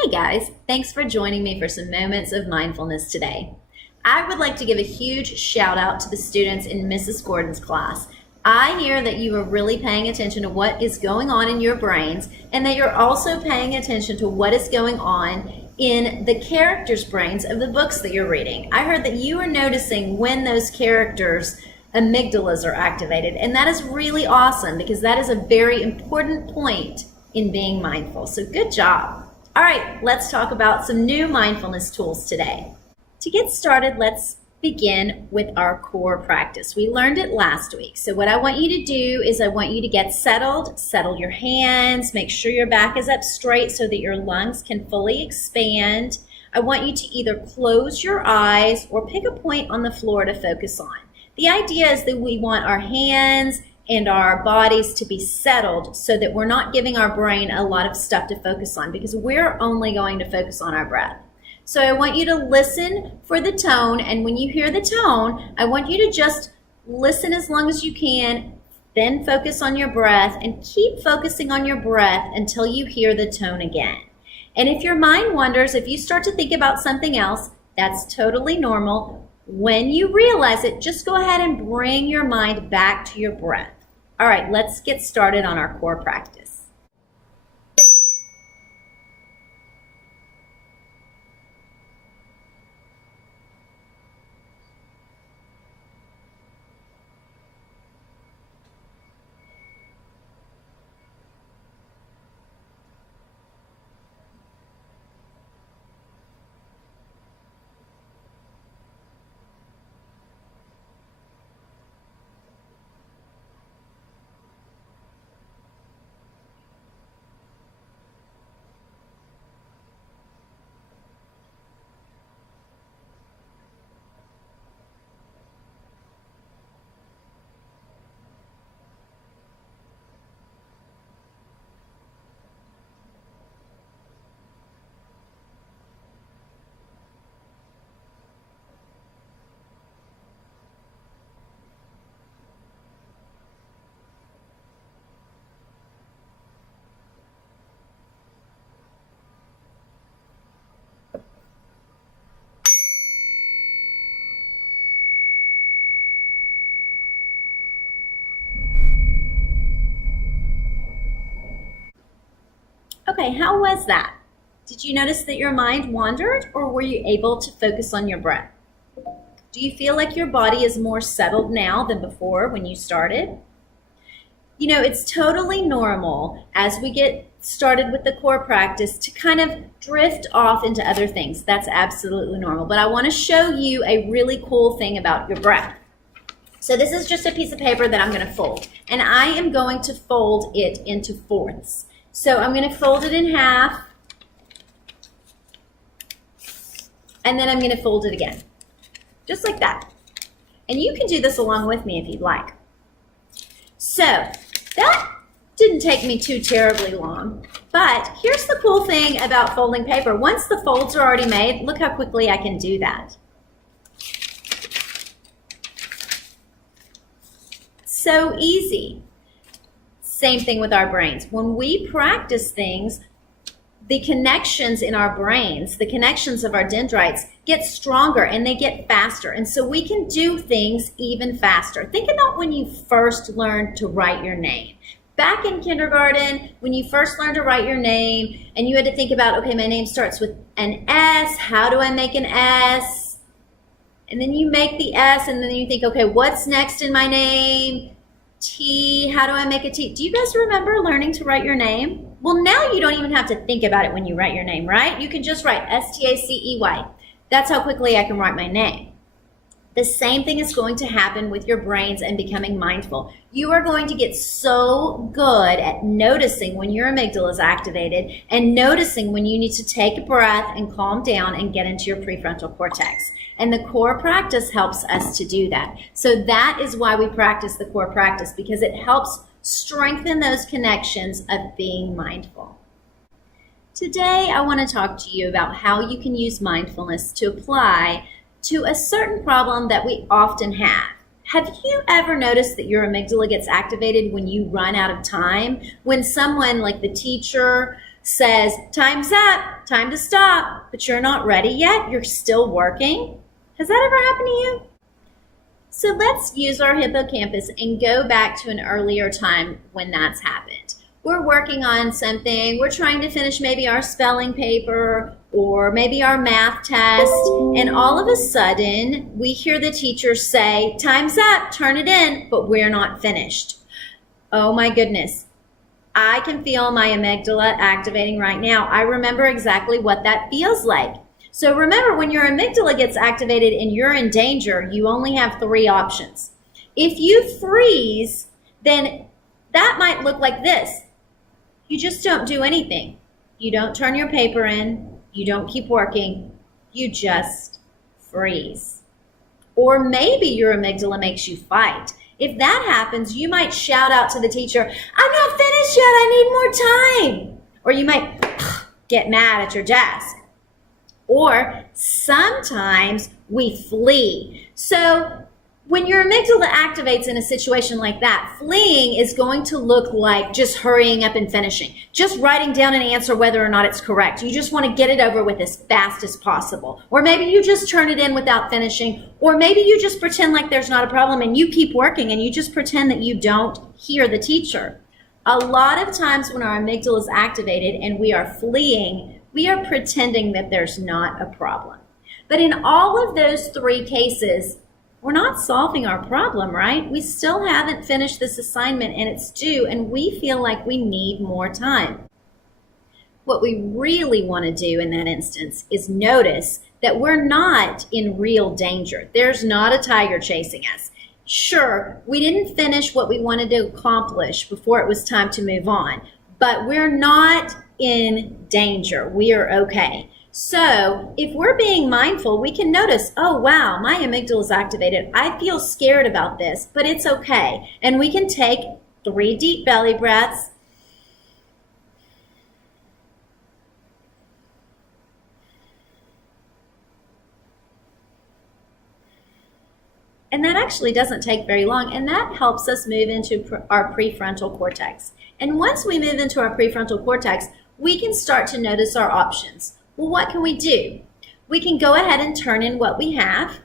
Hey guys, thanks for joining me for some moments of mindfulness today. I would like to give a huge shout out to the students in Mrs. Gordon's class. I hear that you are really paying attention to what is going on in your brains and that you're also paying attention to what is going on in the characters' brains of the books that you're reading. I heard that you are noticing when those characters' amygdalas are activated, and that is really awesome because that is a very important point in being mindful. So good job. All right, let's talk about some new mindfulness tools today. To get started, let's begin with our core practice. We learned it last week. So what I want you to do is I want you to get settled, settle your hands, make sure your back is up straight so that your lungs can fully expand. I want you to either close your eyes or pick a point on the floor to focus on. The idea is that we want our hands and our bodies to be settled so that we're not giving our brain a lot of stuff to focus on because we're only going to focus on our breath. So I want you to listen for the tone, and when you hear the tone, I want you to just listen as long as you can, then focus on your breath and keep focusing on your breath until you hear the tone again. And if your mind wanders, if you start to think about something else, that's totally normal. When you realize it, just go ahead and bring your mind back to your breath. All right, let's get started on our core practice. Okay, how was that? Did you notice that your mind wandered, or were you able to focus on your breath? Do you feel like your body is more settled now than before when you started? You know, it's totally normal as we get started with the core practice to kind of drift off into other things. That's absolutely normal. But I want to show you a really cool thing about your breath. So this is just a piece of paper that I'm going to fold, and I am going to fold it into fourths. So I'm going to fold it in half, and then I'm going to fold it again, just like that. And you can do this along with me if you'd like. So that didn't take me too terribly long, but here's the cool thing about folding paper. Once the folds are already made, look how quickly I can do that. So easy. Same thing with our brains. When we practice things, the connections in our brains, the connections of our dendrites get stronger and they get faster. And so we can do things even faster. Think about when you first learned to write your name. Back in kindergarten, when you first learned to write your name and you had to think about, okay, my name starts with an S. How do I make an S? And then you make the S and then you think, okay, what's next in my name? T, how do I make a T? Do you guys remember learning to write your name? Well, now you don't even have to think about it when you write your name, right? You can just write S-T-A-C-E-Y. That's how quickly I can write my name. The same thing is going to happen with your brains and becoming mindful. You are going to get so good at noticing when your amygdala is activated and noticing when you need to take a breath and calm down and get into your prefrontal cortex. And the core practice helps us to do that. So that is why we practice the core practice, because it helps strengthen those connections of being mindful. Today, I want to talk to you about how you can use mindfulness to apply to a certain problem that we often have. Have you ever noticed that your amygdala gets activated when you run out of time? When someone like the teacher says, time's up, time to stop, but you're not ready yet, you're still working. Has that ever happened to you? So let's use our hippocampus and go back to an earlier time when that's happened. We're working on something, we're trying to finish maybe our spelling paper or maybe our math test, and all of a sudden we hear the teacher say, time's up, turn it in, but we're not finished. Oh my goodness. I can feel my amygdala activating right now. I remember exactly what that feels like. So remember, when your amygdala gets activated and you're in danger, you only have 3 options. If you freeze, then that might look like this. You just don't do anything. You don't turn your paper in. You don't keep working. You just freeze. Or maybe your amygdala makes you fight. If that happens, you might shout out to the teacher, I'm not finished yet, I need more time. Or you might get mad at your desk. Or sometimes we flee. So when your amygdala activates in a situation like that, fleeing is going to look like just hurrying up and finishing, just writing down an answer whether or not it's correct. You just want to get it over with as fast as possible. Or maybe you just turn it in without finishing. Or maybe you just pretend like there's not a problem and you keep working and you just pretend that you don't hear the teacher. A lot of times when our amygdala is activated and we are fleeing, we are pretending that there's not a problem. But in all of those 3 cases, we're not solving our problem, right? We still haven't finished this assignment and it's due, and we feel like we need more time. What we really want to do in that instance is notice that we're not in real danger. There's not a tiger chasing us. Sure, we didn't finish what we wanted to accomplish before it was time to move on, but we're not in danger. We are okay. So if we're being mindful, we can notice, oh wow, my amygdala is activated. I feel scared about this, but it's okay. And we can take 3 deep belly breaths. And that actually doesn't take very long, and that helps us move into our prefrontal cortex. And once we move into our prefrontal cortex, we can start to notice our options. Well, what can we do? We can go ahead and turn in what we have.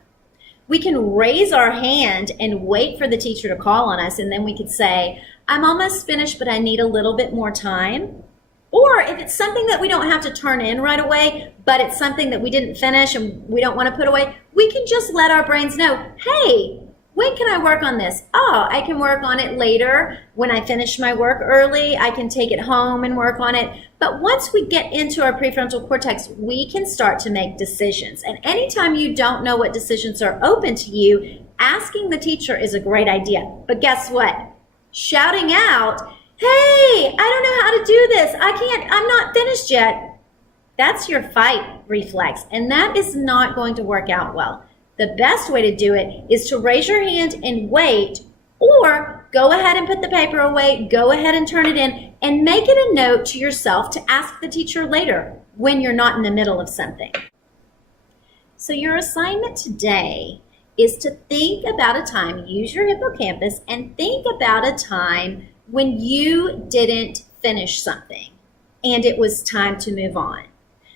We can raise our hand and wait for the teacher to call on us, and then we could say, I'm almost finished, but I need a little bit more time. Or if it's something that we don't have to turn in right away, but it's something that we didn't finish and we don't want to put away, we can just let our brains know, hey, when can I work on this? Oh, I can work on it later. When I finish my work early, I can take it home and work on it. But once we get into our prefrontal cortex, we can start to make decisions. And anytime you don't know what decisions are open to you, asking the teacher is a great idea. But guess what? Shouting out, hey, I don't know how to do this. I'm not finished yet. That's your fight reflex. And that is not going to work out well. The best way to do it is to raise your hand and wait, or go ahead and put the paper away, go ahead and turn it in, and make it a note to yourself to ask the teacher later when you're not in the middle of something. So your assignment today is to think about a time, use your hippocampus, and think about a time when you didn't finish something and it was time to move on.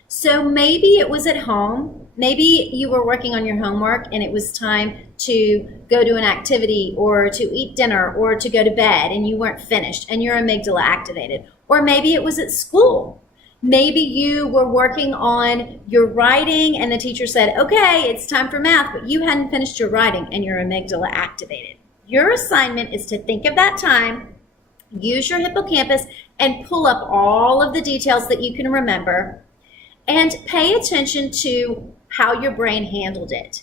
So maybe it was at home, maybe you were working on your homework and it was time to go to an activity or to eat dinner or to go to bed and you weren't finished and your amygdala activated. Or maybe it was at school. Maybe you were working on your writing and the teacher said, okay, it's time for math, but you hadn't finished your writing and your amygdala activated. Your assignment is to think of that time, use your hippocampus, and pull up all of the details that you can remember, and pay attention to how your brain handled it.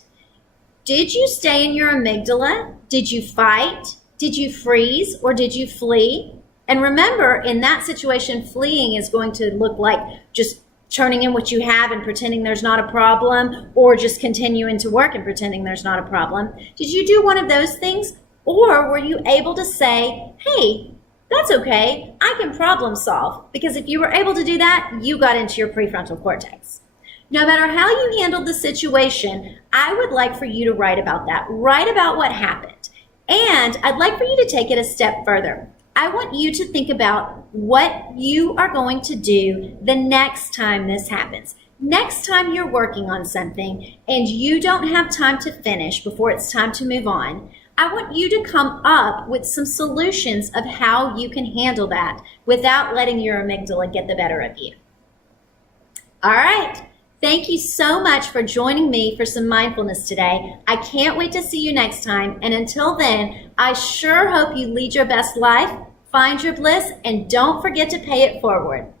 Did you stay in your amygdala? Did you fight? Did you freeze? Or did you flee? And remember, in that situation, fleeing is going to look like just turning in what you have and pretending there's not a problem, or just continuing to work and pretending there's not a problem. Did you do one of those things? Or were you able to say, hey, that's okay, I can problem solve? Because if you were able to do that, you got into your prefrontal cortex. No matter how you handled the situation, I would like for you to write about that. Write about what happened. And I'd like for you to take it a step further. I want you to think about what you are going to do the next time this happens. Next time you're working on something and you don't have time to finish before it's time to move on, I want you to come up with some solutions of how you can handle that without letting your amygdala get the better of you. All right. Thank you so much for joining me for some mindfulness today. I can't wait to see you next time. And until then, I sure hope you lead your best life, find your bliss, and don't forget to pay it forward.